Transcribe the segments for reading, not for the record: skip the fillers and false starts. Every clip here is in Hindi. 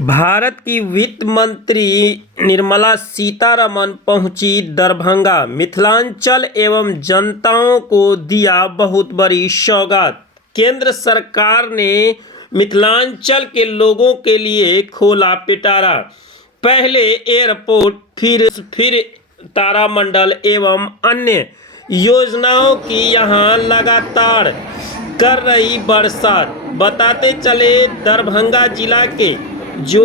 भारत की वित्त मंत्री निर्मला सीतारमण पहुंची दरभंगा। मिथिलांचल एवं जनताओं को दिया बहुत बड़ी सौगात। केंद्र सरकार ने मिथिलांचल के लोगों के लिए खोला पिटारा। पहले एयरपोर्ट, फिर तारामंडल एवं अन्य योजनाओं की यहां लगातार कर रही बरसात। बताते चले, दरभंगा जिला के जो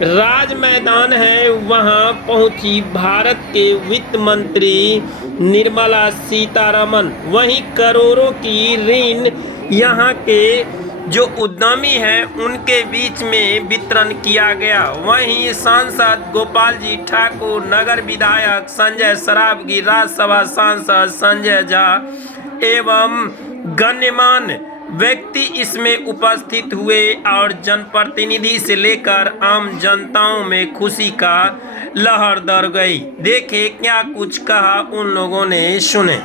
राज मैदान है वहां पहुंची भारत के वित्त मंत्री निर्मला सीतारमण। वहीं करोड़ों की ऋण यहां के जो उद्यमी हैं उनके बीच में वितरण किया गया। वहीं सांसद गोपाल जी ठाकुर, नगर विधायक संजय सरावगी, राज्यसभा सांसद संजय झा एवं गण्यमान्य व्यक्ति इसमें उपस्थित हुए और जनप्रतिनिधि से लेकर आम जनताओं में खुशी का लहर दौड़ गई। देखे क्या कुछ कहा उन लोगों ने, सुने।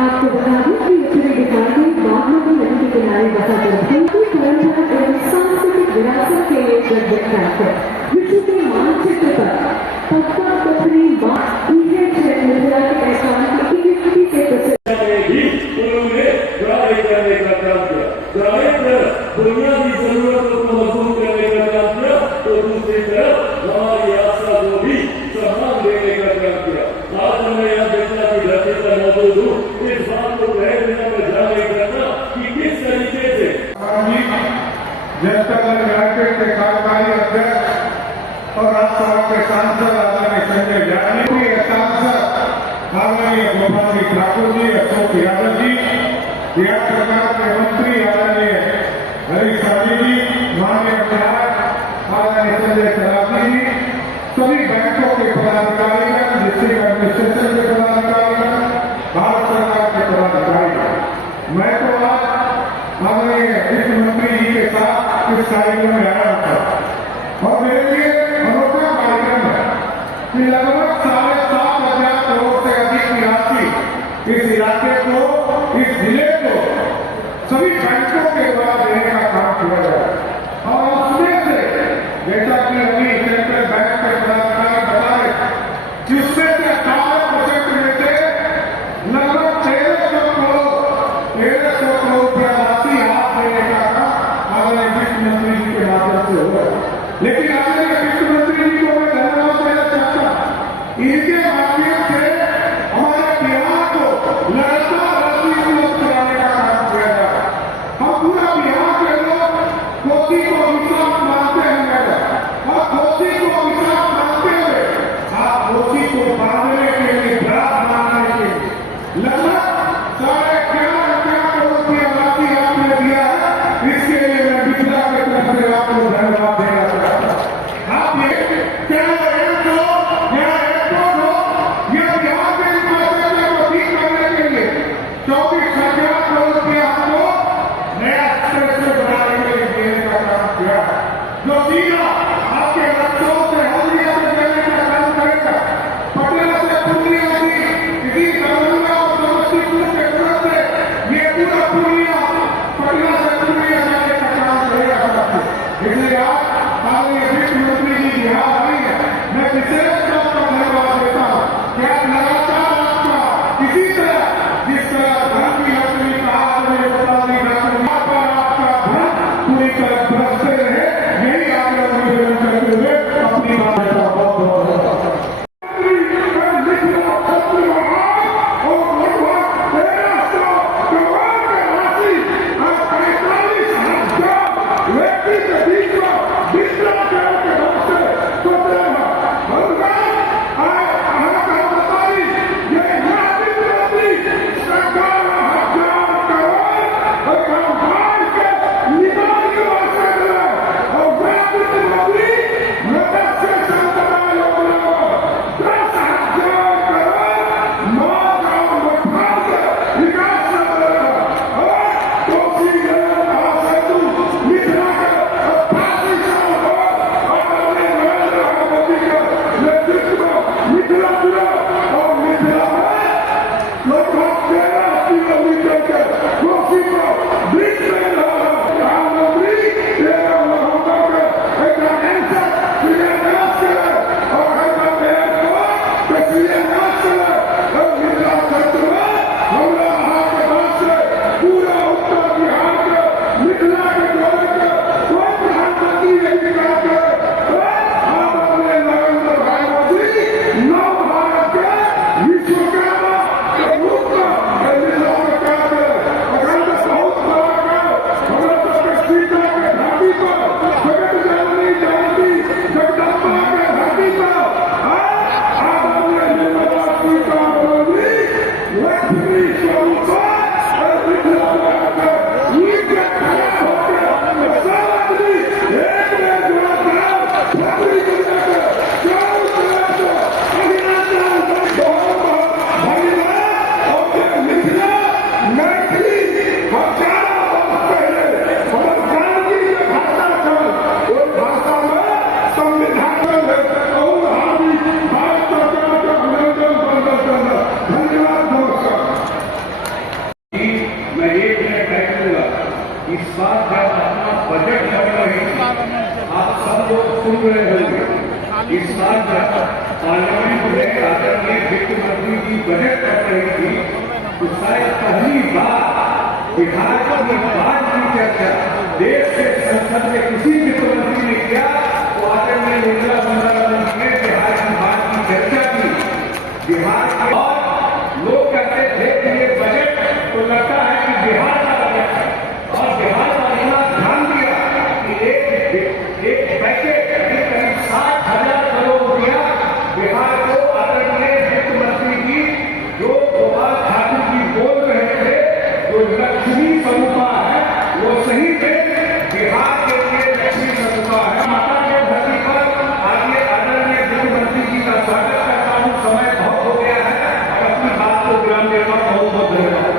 आपको बता दूं कि उत्तरी बिहार में बागमती नदी के किनारे बसा हिंदू परंपरा एवं सांस्कृतिक विरासत के लिए जगविख्यात है। विश्व के मानचित्र पर पक्का पोखरी मिथिला के एकांत की स्थिति से प्रसिद्ध बुनियादी जरूरतों को मजबूत करने का काम किया, तो दूसरी तरफ हमारी आस्था को भी सम्मान देने का काम किया। आज मैं यहाँ देखना की धरती पर मौजूद हूँ, इस बात को ग्रहण देना में ध्यान नहीं करना कि किस तरीके से जनता दल यूनाइटेड के कार्यकारी अध्यक्ष और राज्यसभा के सांसद आदरणीय संजय झा जी, सांसद आदरणीय गोपाल जी ठाकुर जी, अशोक यादव जी, बिहार सरकार के मंत्री आदरणीय हरीश जी, माननीय विधायक आदरणीय संजय सरावगी जी, सभी बैंकों के पदाधिकारीगण, डिस्ट्रिक्ट एडमिनिस्ट्रेशन के पदाधिकारीगण, भारत सरकार के पदाधिकारीगण, मैं तो आज आदरणीय वित्त मंत्री जी के साथ इस कार्यक्रम में आया था और मेरे लिए अनोखा कार्यक्रम है कि लगभग 7,500 करोड़ से अधिक की राशि इस इलाके को, इस जिले को सभी बैंकों के द्वारा देने का काम किया गया। और उसमें से जैसा कि अभी सेंट्रल बैंक के पदाधिकारी बताए, जिसमें से 18% में से लगभग 1,300 करोड़ रुपया राशि हाथ देने का काम आदरणीय वित्त मंत्री जी के माध्यम से हुआ। लेकिन आदरणीय वित्त मंत्री जी को मैं धन्यवाद देना चाहता हूं, इनके माध्यम से हमारे बिहार को लगातार राशि उपलब्ध कराने का काम किया जा रहा है। हम पूरा बिहार के लोग कोसी को विश्वास मानते हैं और कोसी को विश्वास मानते हुए आप कोसी को बांधने के लिए, बराबर बनाने के लिए लगभग 11.5 करोड़ रुपया राशि आपने दिया है। इसके लिए मैं मिथिला के तरफ से आपको धन्यवाद देना चाहता हूं। जो सीधा आपके बच्चों से हल्दिया में देने का काम करेगा। पटना से पूर्णिया की इसी दरभंगा और समस्तीपुर के तरफ से ये पूरा पूर्णिया पटना से पूर्णिया जाने का काम करेगा। इसलिए आज माननीय वित्त मंत्री जी बिहार आई है, मैं विशेष तौर पर धन्यवाद देता हूँ। क्या लगातार आपका इसी तरह जिस तरह धन की लक्ष्मी का आपने बता दी यहाँ पर आपका धन पूरी तरह बरसते रहे, यही आपने निवेदन करते हुए अपनी बात का बहुत इस बार जब अपना बजट कर रहे हैं, आप सब लोग सुन रहे होंगे। इस बार जब पार्लियामेंट में आदरणीय वित्त मंत्री जी बजट कर रही थी, तो शायद पहली बार बिहार की बात की चर्चा देश के संसद में किसी वित्त मंत्री ने किया, तो आदरणीय निर्मला सीतारमण जी ने बिहार की बात की चर्चा की। बिहार के और लोग कहते थे कि ये बजट तो लगता है कि बिहार का बजट है, और बिहार का इतना ध्यान दिया कि एक पैकेज करीब 60,000 करोड़ रुपया बिहार को आदरणीय वित्त मंत्री जी जो गोपाल ठाकुर जी बोल रहे थे, जो लक्ष्मी स्वरूपा है, वो सही में बिहार के लिए लक्ष्मी स्वरूपा है। माता के धरती पर आज ये आदरणीय वित्त मंत्री जी का स्वागत करता हूँ। समय बहुत हो गया है और अपनी बात को विराम देने का बहुत बहुत धन्यवाद।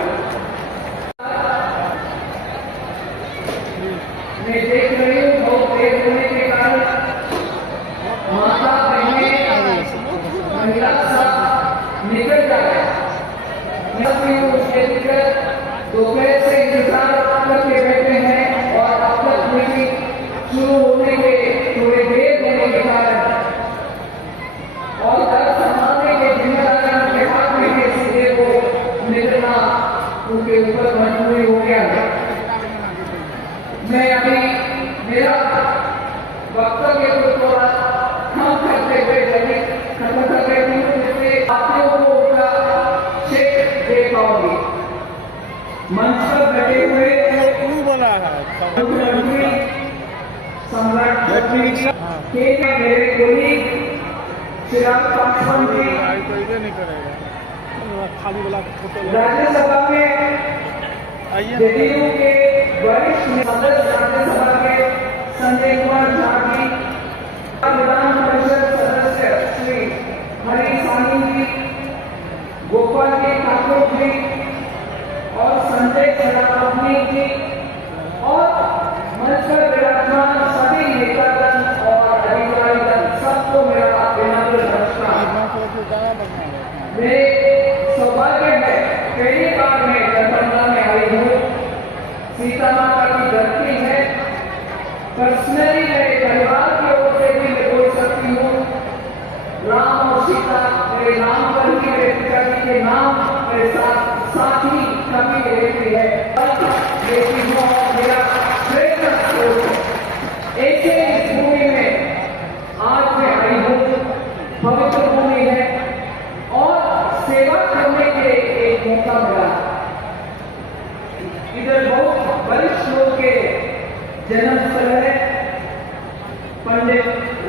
मैं देख रही हूँ बहुत तेज होने के कारण माता बहनें महिला सब निकल जाए। उसके दिक्कत दोपहर से इंतजार करके बैठे हैं और अब तक मीटिंग शुरू होने के थोड़े देर होने के कारण और घर संभालने के जिम्मेदारी के हाथ में के सीधे को निकलना उनके ऊपर मजबूरी हो गया है। मैं अभी मेरा वक्तव्य को थोड़ा कम करते हुए खत्म कर रही हूँ, जिससे बातियों को उनका चेक दे पाऊंगी। मंच पर बैठे हुए मुख्यमंत्री सम्राट के मेरे कोलीग चिराग पासवान जी राज्यसभा में जदयू के वरिष्ठ सदस्य राज्यसभा के संजय कुमार झा जी, विधान परिषद सदस्य श्री हरि सानी जी, गोपाल जी ठाकुर जी और संजय चरावनी जी और मंच पर विराजमान सभी नेता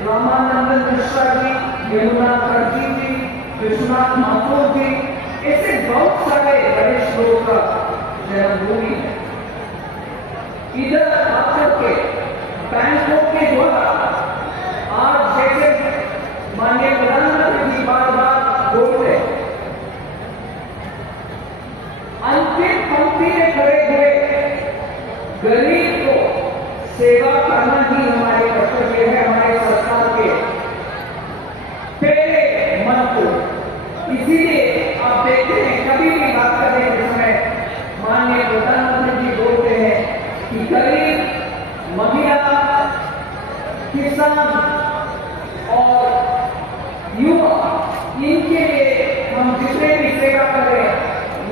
रामानंदन मिश्रा जी, यमुना कर्जी जी, विश्वनाथ माथुर जी, ऐसे बहुत सारे वरिष्ठ लोगों का जन्मभूमि है। इधर आकर के बैंकों के द्वारा आज जैसे माननीय प्रधानमंत्री जी बार बार बोलते हैं, अंतिम पंक्ति में खड़े हुए गरीब को सेवा करना ही हमारे कर्तव्य है, हमारे सरकार के पहले मंत्र। इसीलिए आप देखते हैं कभी भी बात करने के समय माननीय प्रधानमंत्री जी बोलते हैं कि गरीब, महिला, किसान और युवा, इनके लिए हम जितने भी सेवा करें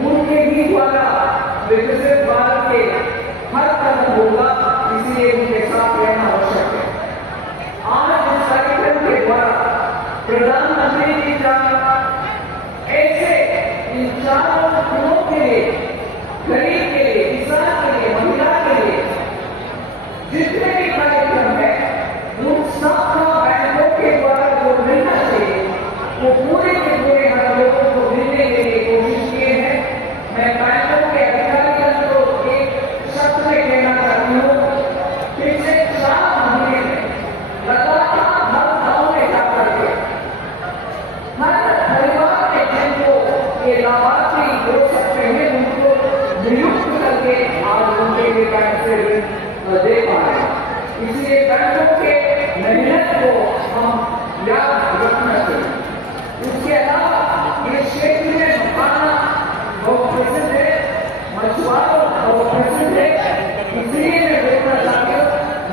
उनके ही द्वारा विकसित भारत के हर कदम होगा, इसलिए उनके साथ रहना आवश्यक है। आज इस कार्यक्रम के द्वारा प्रधानमंत्री जी का ऐसे इन चारों गुणों के लिए, गरीब के लिए, किसान के लिए, महिला के लिए जितने भी कार्यक्रम है उन सबका बैंकों के द्वारा जो मिलना चाहिए वो पूरे के पूरे हर लोगों को मिलने के लिए कोशिश किए हैं। मैं बैंकों के अधिकारियों को एक शब्द में कहना चाहती हूँ, पिछले 4 महीने में लगातार हर गांव में जाकर के हर परिवार के जिनको ये लाभार्थी हो सकते हैं उनको नियुक्त करके आज उनके लिए बैंक से ऋण दे पा रहे हैं। इसलिए बैंकों के मेहनत को हम याद रखना चाहिए। उसके अलावा ये क्षेत्र में मखाना बहुत प्रसिद्ध है, मछुआरों बहुत प्रसिद्ध है, इसलिए मैं बोलना चाहती हूँ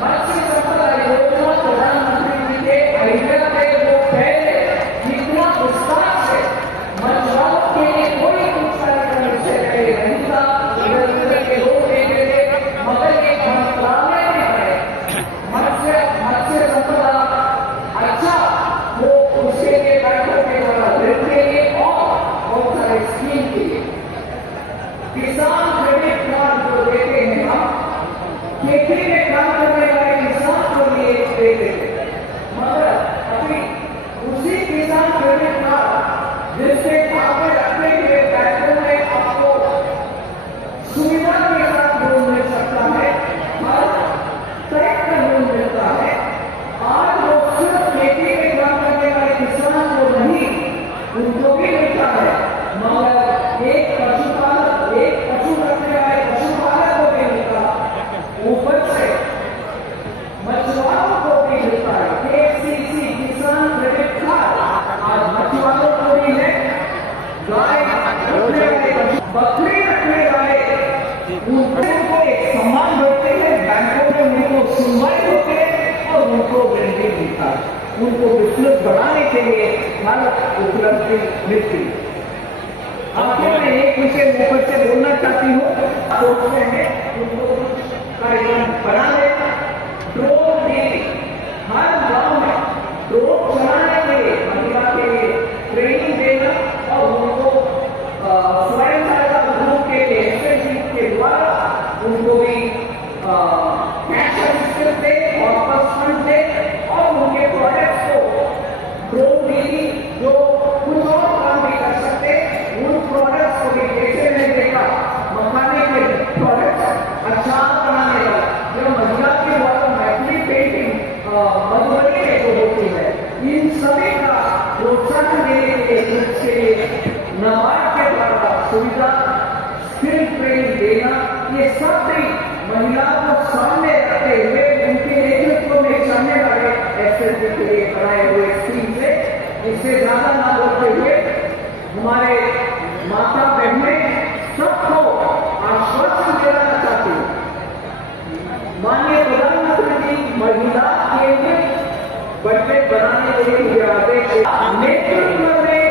मत्स्य संपदा योजना प्रधानमंत्री जी के अहिल्या में वो पहले जितना विस्तार से मछुआरों के लिए कोई कुछ कार्यक्रम इससे पहले नहीं था, इधर के लोग देखे थे, मगर एक मंत्रालय में है मत्स्य संपदा अच्छा वो उसके लिए बैंकों के द्वारा ऋण के लिए और बहुत सारे स्कीम के लिए किसान क्रेडिट कार्ड जो देते हैं हम खेती में काम करने वाले किसान को लिए देते थे, मगर अभी उसी किसान क्रेडिट कार्ड जिससे आपके रखने के लिए बैंकों में आपको सुविधा के साथ लोन मिल सकता है, हर तरह का लोन मिलता है। आज वो सिर्फ खेती में काम करने वाले किसान को नहीं, उनको भी मिलता है, मगर एक पशु रखने वाले पशुपालक को भी मिलता है, ऊपर से मछुआरों को भी मिलता है। KCC किसान क्रेडिट कार्ड आज मछुआरों को भी है, गाय रखने वाले, बकरी रखने वाले उनको एक सम्मान देते हैं, बैंकों में उनको सुनवाई होते हैं और उनको ऋण भी मिलता है। उनको बिजनेस बढ़ाने के लिए हर उपलब्धि मिलती है। आपको मैं एक विषय ऊपर से बोलना चाहती हूँ, सोचते हैं उनको कार्यक्रम बना लेना, ड्रोन दीदी हर गांव में ड्रोन चलाने के लिए महिला के लिए ट्रेनिंग देना और उनको स्वयं सहायता समूह के लिए SHG के द्वारा उनको भी कैश असिस्टेंस दे और फंड दे और उनके प्रोडक्ट्स को ड्रोन दीदी जो कुछ और काम भी कर सकते उन प्रोडक्ट्स को भी जैसे मैं देखा मखाने के प्रोडक्ट्स अचार बनाने वाला जो महिला के द्वारा मैथिली पेंटिंग मधुबनी में जो होती है, इन सभी का प्रोत्साहन देने के लिए उसके लिए नाबार्ड के द्वारा सुविधा स्किल ट्रेनिंग देना, ये सब भी महिलाओं को सामने रखते हुए उनके नेतृत्व में चलने वाले SHG के लिए बनाए हुए स्कीम से इससे ज्यादा ना बोलते हुए हमारे माता बहनें सबको आश्वासन दिलाना चाहती हूँ। माननीय प्रधानमंत्री जी महिला केंद्रित बजट बनाने के लिए मुझे आदेश नेतृत्व में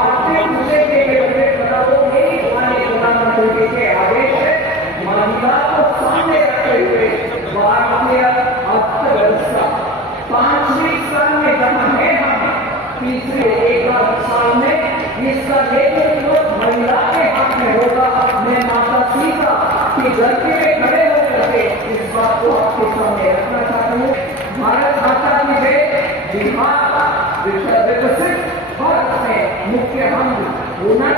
आर्थिक विषय के लिए बजट बनाओ, यही माननीय प्रधानमंत्री जी के आदेश है। महिला को सामने रखते हुए भारतीय अर्थव्यवस्था 5वीं साल में जमा है, हम तीसरे एक साल में इसका नेतृत्व महिला के हाथ में होगा। मैं माता सीता की गलती में खड़े होकर के इस बात को आपके सामने रखना चाहता हूँ। भारत माता की जय। बिहार विकसित भारत में मुख्य हम होना